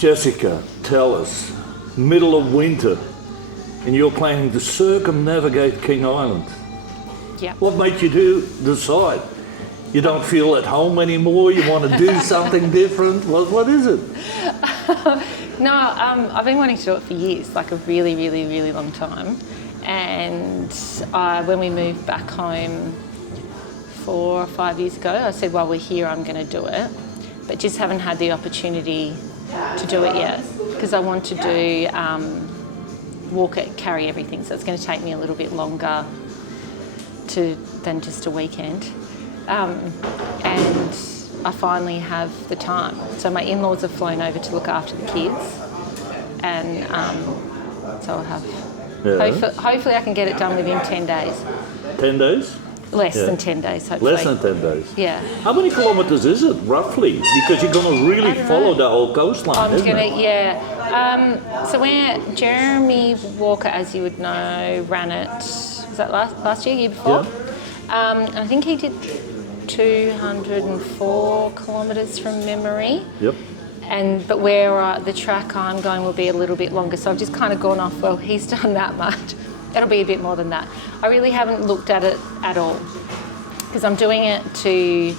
Jessica, tell us, middle of winter, and you're planning to circumnavigate King Island. Yeah. What made you decide? You don't feel at home anymore? You want to do something different? What is it? No, I've been wanting to do it for years, like a really, really, really long time. And when we moved back home 4 or 5 years ago, I said, well, we're here, I'm going to do it. But just haven't had the opportunity to do it yet because I want to do walk it, carry everything. So it's going to take me a little bit longer than just a weekend. And I finally have the time. So my in-laws have flown over to look after the kids, and so I'll have. Yeah. Hopefully, I can get it done within 10 days. 10 days? Less than 10 days, hopefully. Less than 10 days? Yeah. How many kilometres is it, roughly? Because you're going to really follow the whole coastline, isn't it? Yeah. So when Jeremy Walker, as you would know, ran it, was that last year before? Yeah. I think he did 204 kilometres from memory. Yep. But where the track I'm going will be a little bit longer. So I've just kind of gone off, well, he's done that much. It'll be a bit more than that. I really haven't looked at it at all because I'm doing it to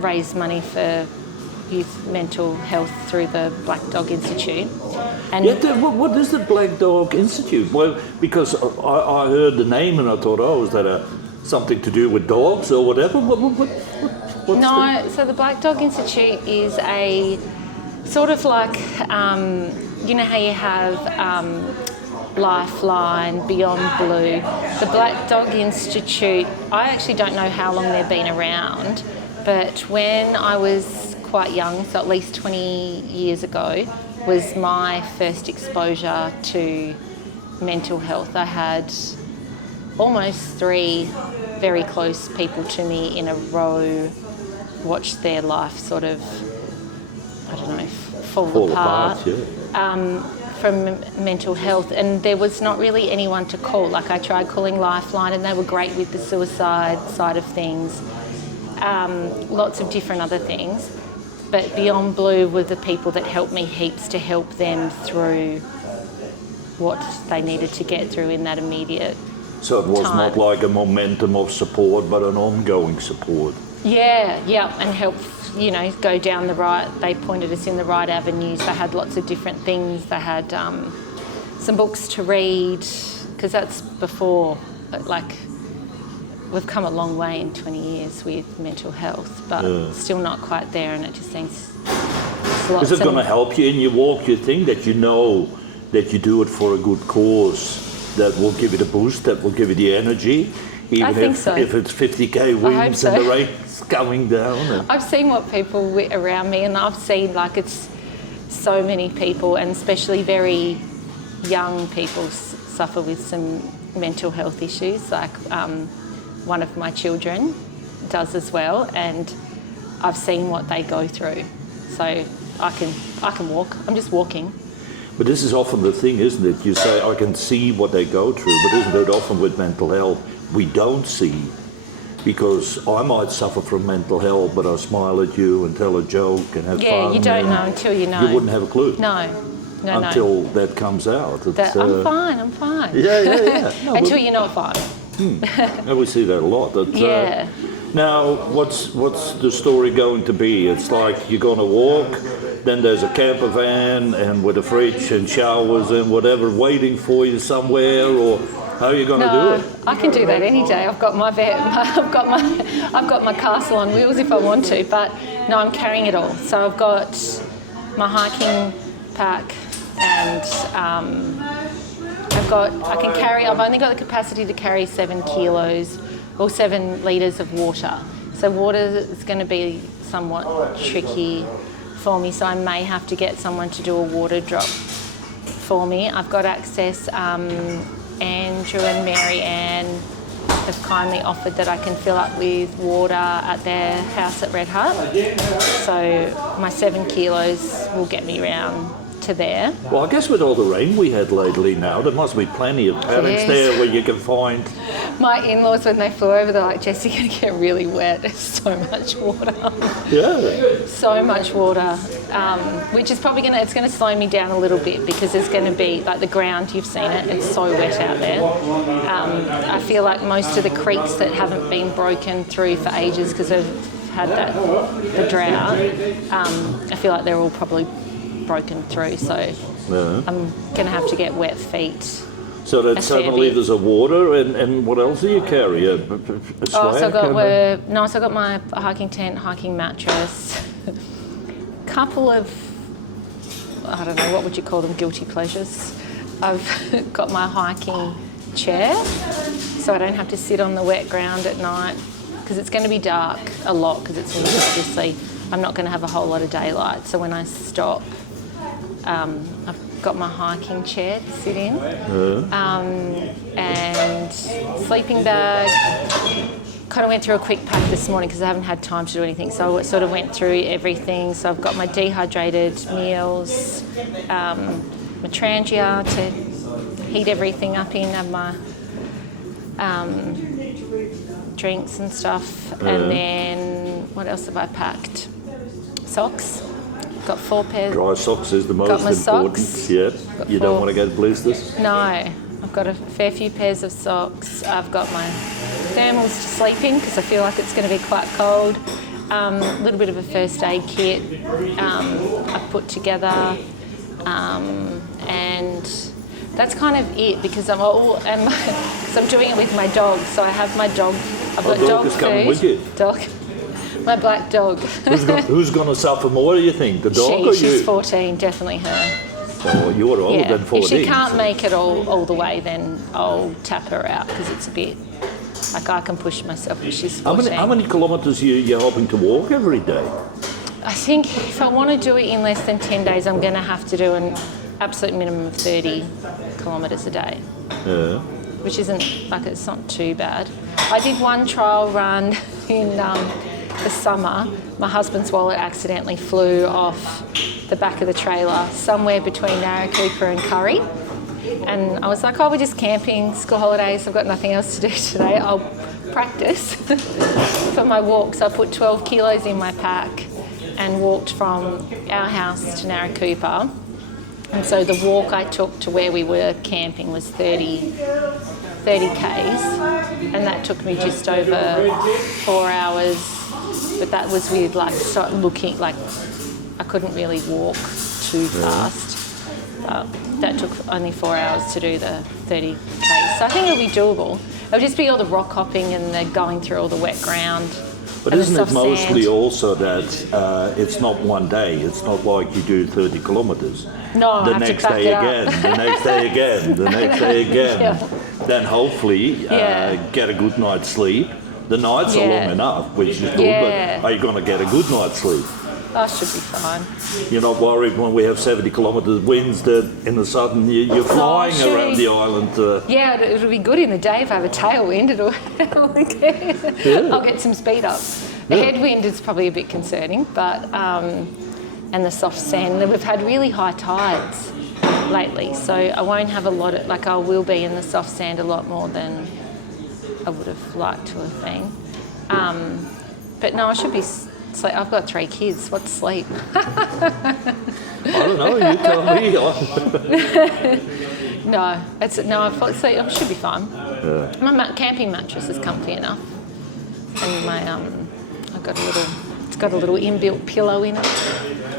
raise money for youth mental health through the Black Dog Institute. And what is the Black Dog Institute? Well, because I heard the name and I thought, is that something to do with dogs or whatever? So the Black Dog Institute is a sort of like, you know how you have Lifeline, Beyond Blue. The Black Dog Institute, I actually don't know how long they've been around, but when I was quite young, so at least 20 years ago, was my first exposure to mental health. I had almost 3 very close people to me in a row watch their life sort of, I don't know, fall apart. From mental health, and there was not really anyone to call. Like I tried calling Lifeline and they were great with the suicide side of things, lots of different other things, but Beyond Blue were the people that helped me heaps to help them through what they needed to get through in that immediate So it was time. Not like a momentum of support but an ongoing support. Yeah, and help, go down they pointed us in the right avenues. They had lots of different things. They had some books to read, because that's before, like, we've come a long way in 20 years with mental health, but still not quite there, and it just seems lots. Is it going to help you in your walk, you think, that you know that you do it for a good cause, that will give you the boost, that will give you the energy, even if it's 50k wins and the rate's coming down? I've seen what people around me, and I've seen it's so many people, and especially very young people suffer with some mental health issues, like one of my children does as well, and I've seen what they go through. So I can walk. I'm just walking. But this is often the thing, isn't it? You say, I can see what they go through, but isn't it often with mental health we don't see? Because I might suffer from mental health, but I smile at you and tell a joke and have fun. Yeah, you don't know until you know. You wouldn't have a clue. No. Until that comes out. I'm fine. Yeah. No, until you're not fine. And we see that a lot. Yeah. Now, what's the story going to be? It's like you're going to walk, then there's a camper van and with a fridge and showers and whatever waiting for you somewhere, or how are you going to do it? I can do that any day. I've got my I've got my castle on wheels if I want to, but no, I'm carrying it all. So I've got my hiking pack, and I've only got the capacity to carry 7 kilos or 7 litres of water. So water is going to be somewhat tricky for me, so I may have to get someone to do a water drop for me. I've got access. Andrew and Mary Ann have kindly offered that I can fill up with water at their house at Red Hut. So my 7 kilos will get me around to there. Well, I guess with all the rain we had lately now, there must be plenty of paddocks there where you can find. My in-laws, when they flew over, they're like, Jess, you're going to get really wet. There's so much water. Yeah. So much water, which is probably it's going to slow me down a little bit because there's going to be, like the ground, you've seen it, it's so wet out there. I feel like most of the creeks that haven't been broken through for ages because they've had the drought, I feel like they're all probably broken through, so I'm going to have to get wet feet. So that 7 litres of water, and what else do you carry? A swag? So I got my hiking tent, hiking mattress, couple of, I don't know, what would you call them, guilty pleasures. I've got my hiking chair, so I don't have to sit on the wet ground at night, because it's going to be dark a lot, because it's winter, obviously. I'm not going to have a whole lot of daylight, so when I stop, I've got my hiking chair to sit in, and sleeping bag. Kind of went through a quick pack this morning because I haven't had time to do anything, so I sort of went through everything. So I've got my dehydrated meals, my trangia to heat everything up in, and my drinks and stuff, and then what else have I packed? Socks. Got 4 pairs. Dry socks is the most important. Socks. Yeah. You don't want to get blisters? No. I've got a fair few pairs of socks. I've got my thermals to sleep in because I feel like it's going to be quite cold. A little bit of a first aid kit I've put together. And that's kind of it because I'm doing it with my dog. So I have my dog. I've got dog food. Coming with you? Dog. My black dog. Who's going to suffer more, do you think? The dog or you? She's 14, definitely her. Oh, you're older than 14. If she can't make it all the way, then I'll tap her out because it's a bit, like I can push myself, but she's 14. How many kilometres are you hoping to walk every day? I think if I want to do it in less than 10 days, I'm going to have to do an absolute minimum of 30 kilometres a day. Yeah. Which isn't, it's not too bad. I did one trial run in the summer. My husband's wallet accidentally flew off the back of the trailer somewhere between Narracoopa and Curry. And I was like, we're just camping, school holidays, I've got nothing else to do today. I'll practice for my walk. So I put 12 kilos in my pack and walked from our house to Narracoopa. And so the walk I took to where we were camping was 30 Ks, and that took me just over 4 hours. But that was with looking like I couldn't really walk too fast. That took only 4 hours to do the 30 Ks. So I think it'll be doable. It'll just be all the rock hopping and the going through all the wet ground. But isn't it mostly also that it's not one day? It's not like you do 30 kilometres. No, the next day again, the next day again, the next day again. Yeah. Then hopefully get a good night's sleep. The nights are long enough, which is good, but are you going to get a good night's sleep? I should be fine. You're not worried when we have 70 kilometres winds that in the sudden you're flying around the island? Yeah, it'll be good in the day if I have a tailwind. I'll get some speed up. The headwind is probably a bit concerning, but and the soft sand. We've had really high tides lately, so I won't have a lot of, I will be in the soft sand a lot more than I would have liked to have been. But no, I should be sleep. I've got 3 kids. What's sleep? I don't know. You tell me. I've got sleep. I should be fine. Yeah. My camping mattress is comfy enough, and my it's got a little inbuilt pillow in it.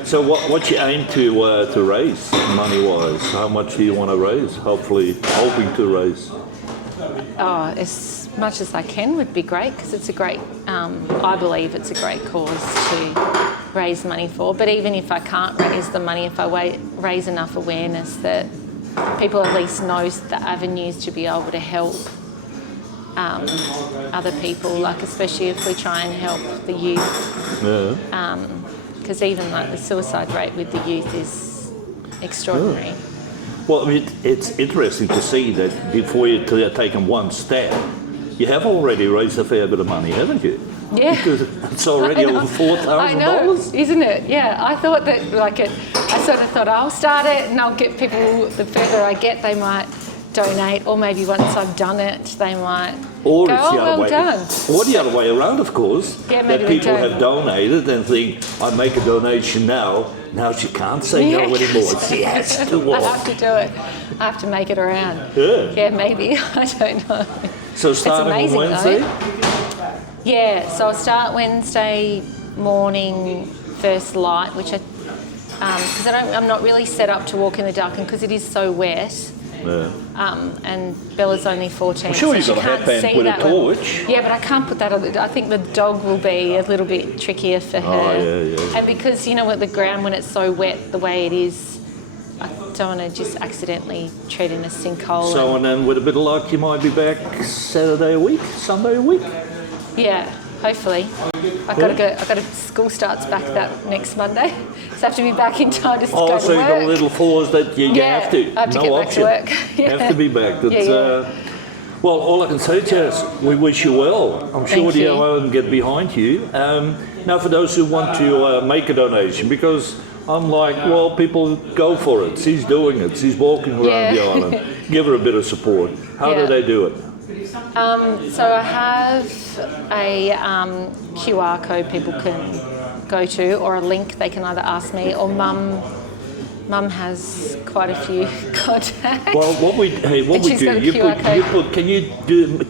So what you aim to raise money wise? How much do you want to raise? Hoping to raise. As much as I can would be great because it's a great. I believe it's a great cause to raise money for. But even if I can't raise the money, if I raise enough awareness that people at least know the avenues to be able to help other people, especially if we try and help the youth. Yeah. Because even the suicide rate with the youth is extraordinary. Yeah. Well, it's interesting to see that before you've taken one step, you have already raised a fair bit of money, haven't you? Yeah. Because it's already over $4,000. I know, isn't it? Yeah, I thought that I I sort of thought I'll start it and I'll get people, the further I get, they might donate, or maybe once I've done it, they might Or go, it's oh, the other well way. done. Or the other way around, of course. Yeah, maybe that they people don't. have donated and think, I make a donation now. Now she can't say no anymore. She has to. I have to do it. I have to make it around. Yeah. Maybe. I don't know. So starting on Wednesday? Yeah, so I'll start Wednesday morning, first light, which because I'm not really set up to walk in the dark, and because it is so wet. Yeah. And Bella's only 14. I'm sure so you've got a headband with a torch. Yeah, but I can't put that on. I think the dog will be a little bit trickier for her. Oh, yeah. And because, with the ground, when it's so wet the way it is, I don't want to just accidentally tread in a sinkhole. So, and then with a bit of luck, you might be back Saturday a week, Sunday a week? Yeah, hopefully. I've got to school starts back that next Monday. So I have to be back in time to go to work. So you've got a little pause that you have to. I have to get back to work. You have to be back. Well, all I can say to you is we wish you well. I'm sure the DLO will get behind you. Now, for those who want to make a donation, because I'm like, well, people go for it. She's doing it. She's walking around the island. Give her a bit of support. How do they do it? So I have a QR code people can go to, or a link they can either ask me, or Mum has quite a few contacts. Well, what we do,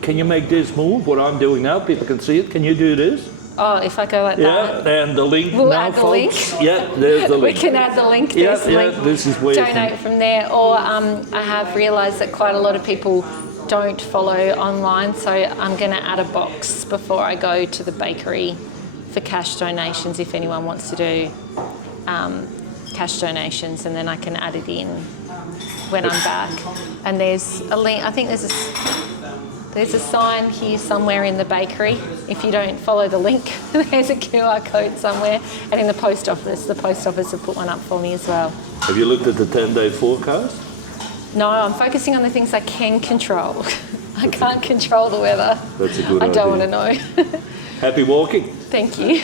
can you make this move? What I'm doing now, people can see it. Can you do this? Oh, if I go like that. Yeah, and the link we'll now, add the folks. link. Yeah, there's the link. We can add the link. There's the link. This is where donate from there. Or I have realised that quite a lot of people don't follow online, so I'm going to add a box before I go to the bakery for cash donations if anyone wants to do cash donations, and then I can add it in when I'm back. And there's a link. I think there's a sign here somewhere in the bakery. If you don't follow the link, there's a QR code somewhere. And in the post office have put one up for me as well. Have you looked at the 10-day forecast? No, I'm focusing on the things I can control. I can't control the weather. That's a good idea. I don't want to know. Happy walking. Thank you.